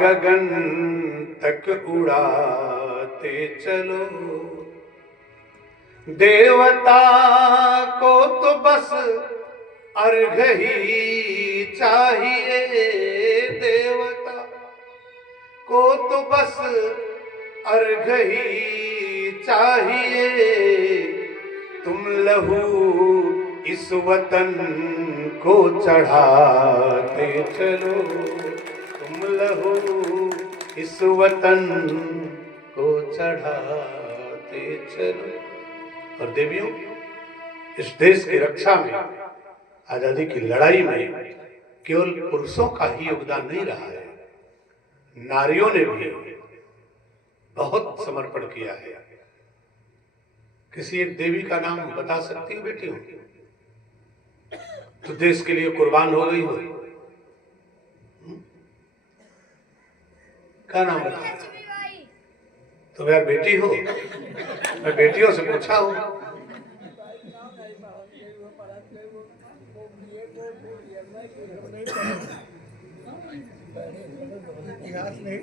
गगन तक उड़ाते चलो। देवता को तो बस अर्घ ही चाहिए, देवता को तो बस अर्घ ही चाहिए। तुम लहू इस वतन को चढ़ाते चलो, तुम लहू इस वतन को चढ़ाते चलो। और देवियों, इस देश की रक्षा में, आजादी की लड़ाई में केवल पुरुषों का ही योगदान नहीं रहा है, नारियों ने भी बहुत समर्पण किया है। किसी एक देवी का नाम बता सकती हो बेटियों, तो देश के लिए कुर्बान हो गई हो? क्या नाम बता? तुम यार बेटी हो, मैं बेटियों से पूछा हूं।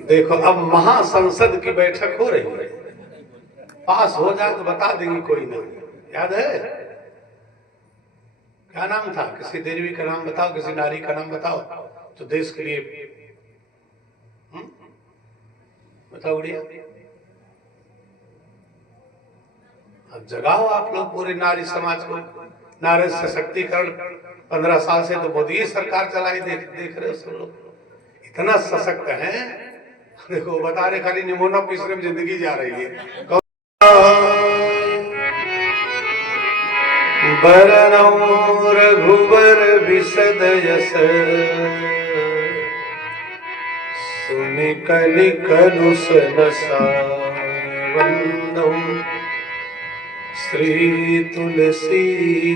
देखो, अब महासंसद की बैठक हो रही है, पास हो जाए तो बता देंगे कोई नाम। याद है क्या नाम था? किसी देवी का नाम बताओ, किसी नारी का नाम बताओ तो देश के लिए बताओ गुड़िया। अब जगाओ आप लोग पूरे नारी समाज को। नारी सशक्तिकरण 15 साल से तो मोदी सरकार चलाई, देख रहे हो सब लोग इतना सशक्त है। देखो बता रहे खाली निमोना पीसने में जिंदगी जा रही है। बरनौ रघुबर बिसद यस, सुनि कलि कलुष वंदौ। श्री तुलसी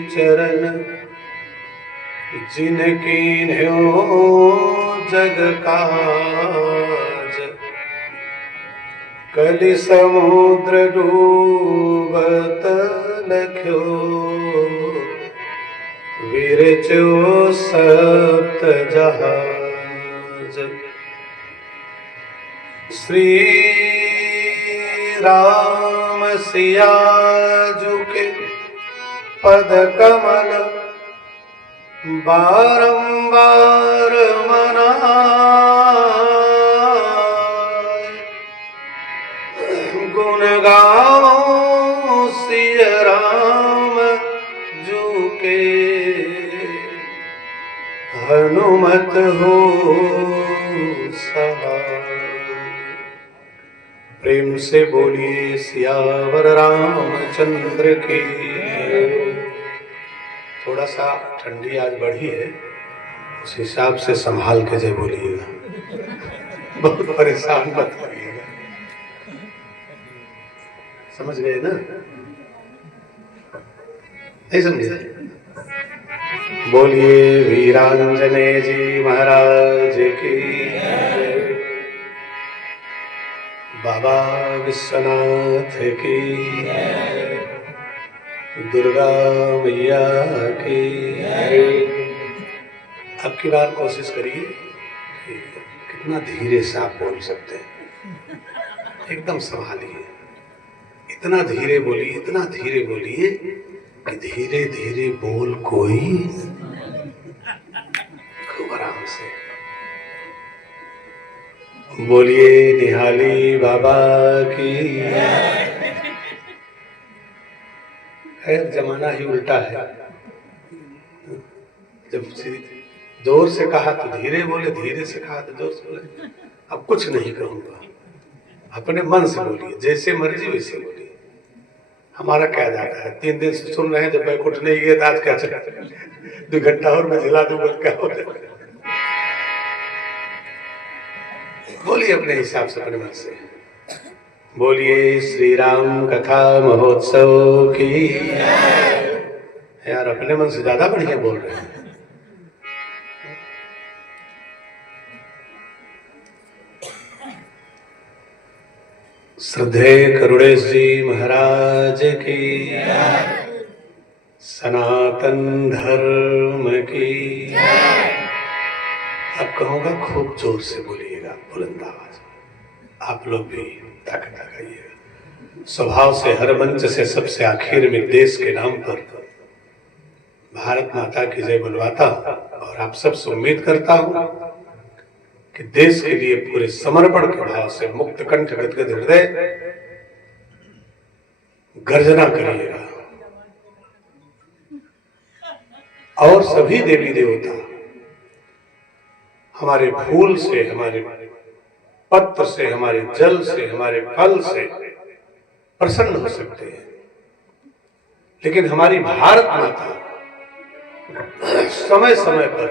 चरण जिनकीन्ह्यो जग काज, कलि समुद्र डूबत लख्यो। विरचो सप्त जहाज, श्री राम सिया जुके पद कमल, बारंबार मनाए। गुण गाओ सिय राम जू के, हनुमत हो सहाय। प्रेम से बोलिए सियावर रामचंद्र की। थोड़ा सा ठंडी आज बढ़ी है, उस हिसाब से संभाल के जय बोलिएगा, बहुत परेशान मत करिएगा। समझ गए ना? नहीं समझे? बोलिए वीरांजनेय जी महाराज की, बाबा विश्वनाथ की, दुर्गा मैया की। अब की बार कोशिश करिए कितना धीरे से आप बोल सकते हैं, एकदम संभालिए। इतना धीरे बोलिए, इतना धीरे बोलिए कि धीरे धीरे बोल कोई, खूब आराम से बोलिए निहाली बाबा की। खैर जमाना ही उल्टा है, जब जोर से कहा तो धीरे बोले, धीरे से कहा तो जोर से बोले। अब कुछ नहीं कहूंगा, अपने मन से बोलिए, जैसे मर्जी वैसे बोलिए। हमारा क्या जाता है, 3 दिन से सुन रहे हैं, जब मैं उठ नहीं गया आज क्या चला 2 घंटा और मैं झिला दूंगा, क्या हो जाए। बोलिए अपने हिसाब से, अपने मन से बोलिए। श्री राम कथा महोत्सव की। यार अपने मन से ज्यादा बढ़िया बोल रहे हैं। श्रद्धेय करुणेश जी महाराज की, सनातन धर्म की। अब कहूंगा खूब जोर से बोलिएगा। बुलंद आवाज आप लोग भी ताकत लगाइएगा। स्वभाव से हर मंच से सबसे आखिर में देश के नाम पर भारत माता की जय बुलवाता और आप सबसे उम्मीद करता हूं कि देश के लिए पूरे समर्पण के भाव से मुक्त कंठ गदगद हृदय गर्जना करिएगा। और सभी देवी देवता हमारे फूल से, हमारे पत्र से, हमारे जल से, हमारे फल से प्रसन्न हो सकते हैं, लेकिन हमारी भारत माता समय समय पर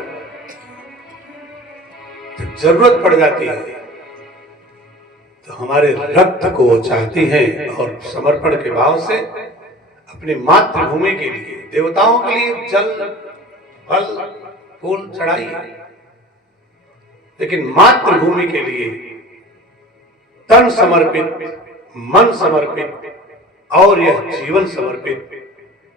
जब जरूरत पड़ जाती है तो हमारे रक्त को चाहती हैं और समर्पण के भाव से अपनी मातृभूमि के लिए, देवताओं के लिए जल फल फूल चढ़ाइए, लेकिन मातृभूमि के लिए तन समर्पित, मन समर्पित और यह जीवन समर्पित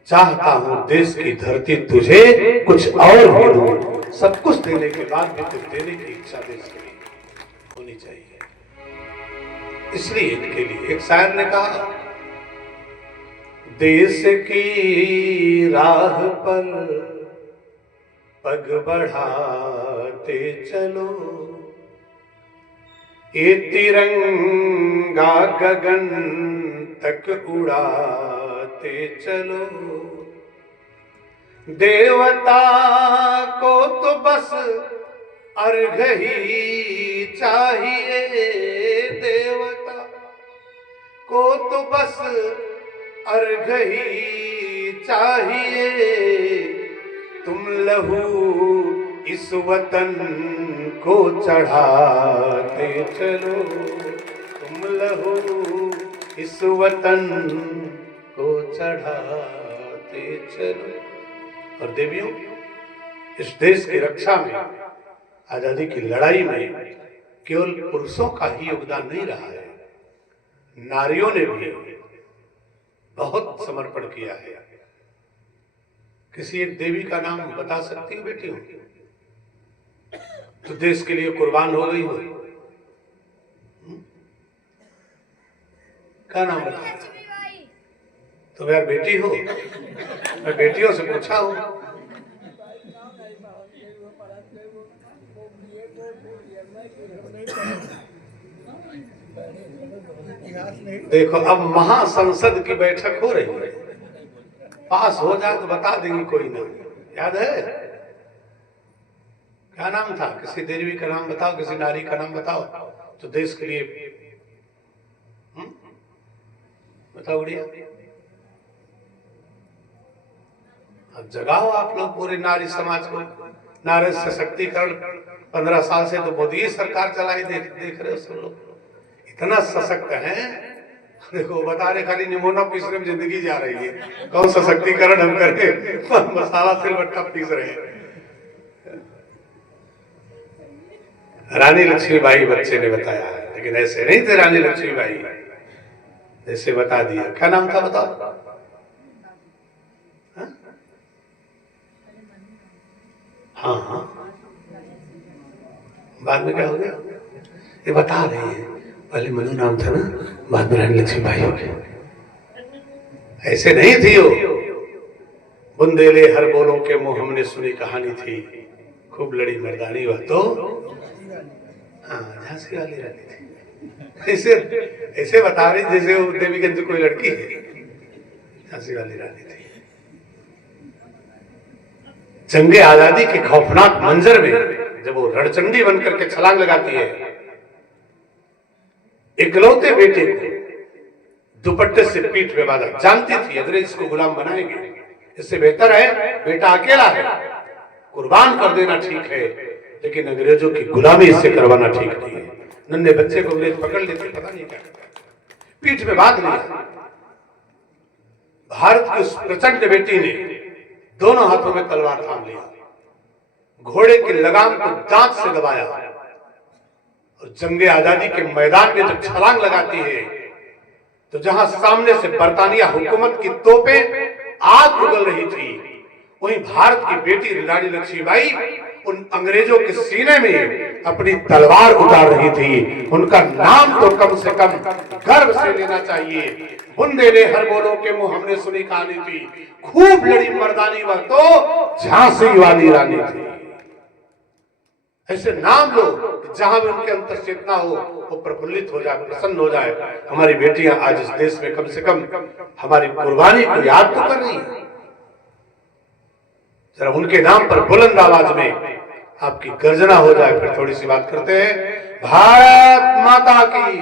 चाहता हूं। देश की धरती तुझे कुछ और भी दूं, सब कुछ देने के बाद भी कुछ देने की इच्छा देश के लिए होनी चाहिए। इसलिए इनके लिए एक शायर ने कहा, देश की राह पर पग बढ़ाते चलो, ये तिरंगा गगन तक उड़ाते चलो। देवता को तो बस अर्घ ही चाहिए, देवता को तो बस अर्घ ही चाहिए। तुम लहू इस वतन को चढ़ाते चलो, तुम लहू इस वतन को चढ़ाते चलो। और देवियों, इस देश की रक्षा में, आजादी की लड़ाई में केवल पुरुषों का ही योगदान नहीं रहा है, नारियों ने भी बहुत समर्पण किया है। किसी एक देवी का नाम बता सकती हो बेटी हो तो देश के लिए कुर्बान हो गई हो? क्या नाम बता? तुम यार बेटी हो, मैं बेटियों से पूछा हूं। देखो, अब महासंसद की बैठक हो रही है, पास हो जाए तो बता देंगे कोई नाम। याद है क्या नाम था? किसी देवी का नाम बताओ, किसी नारी का नाम बताओ तो देश के लिए बताओ गुड़िया। अब जगाओ आप लोग पूरे नारी समाज को। नारी सशक्तिकरण 15 साल से तो मोदी सरकार चलाई, देख रहे हो सब लोग इतना सशक्त है। देखो बता रहे खाली निमोना पीस रहे, जिंदगी जा रही है। कौन सशक्तिकरण हम करके मसाला सिलबट्टा पीस रहे हैं। रानी लक्ष्मीबाई बच्चे ने बताया, लेकिन ऐसे नहीं थे रानी लक्ष्मीबाई, जैसे बता दिया। क्या नाम था बताओ? हाँ हाँ, बाद में क्या हो गया ये बता रहे हैं। पहले मनु नाम था ना, बाद में रानी लक्ष्मीबाई हो गई। ऐसे नहीं थी वो। बुंदेले हर बोलों के मुंह हमने सुनी कहानी थी, खूब लड़ी मर्दानी वह तो हाँ झांसी वाली रानी थी। ऐसे ऐसे बता रही जैसे वो देवीगंज कोई लड़की है, झांसी वाली रानी थी। जंगे आजादी के खौफनाक मंजर में जब वो रणचंडी बनकर के छलांग लगाती है, इकलौते बेटे को दुपट्टे से पीठ पे बांधा, जानती थी अंग्रेज इसको गुलाम बनाएंगे, इससे बेहतर है बेटा अकेला है, कुर्बान कर देना ठीक है, लेकिन अंग्रेजों की गुलामी इससे करवाना ठीक नहीं है। नन्हे बच्चे को अंग्रेज पकड़ लेते, पता नहीं क्या पीठ में बांध लिया। भारत की उस प्रचंड बेटी ने दोनों हाथों में तलवार थाम लिया, घोड़े की लगाम को दांत से दबाया और जंगे आजादी के मैदान में जब छलांग लगाती है तो जहां सामने से बरतानिया हुकूमत की तोपें आग उगल रही थी, वहीं भारत की बेटी रानी लक्ष्मीबाई उन अंग्रेजों के सीने में अपनी तलवार उतार रही थी, उनका नाम तो कम से कम गर्व से लेना चाहिए। बुंदे ने हर बोलों के मुंह हमने सुनी कहानी थी, खूब लड़ी मर्दानी वह तो झांसी वाली रानी थी। ऐसे नाम लो जहां भी उनके अंतर चेतना हो वो प्रफुल्लित हो जाए, प्रसन्न हो जाए। हमारी बेटियां आज इस देश में कम से कम हमारी कुर्बानी को याद तो कर रही है। जरा उनके नाम पर बुलंद आवाज में आपकी गर्जना हो जाए। फिर थोड़ी सी बात करते हैं। भारत माता की।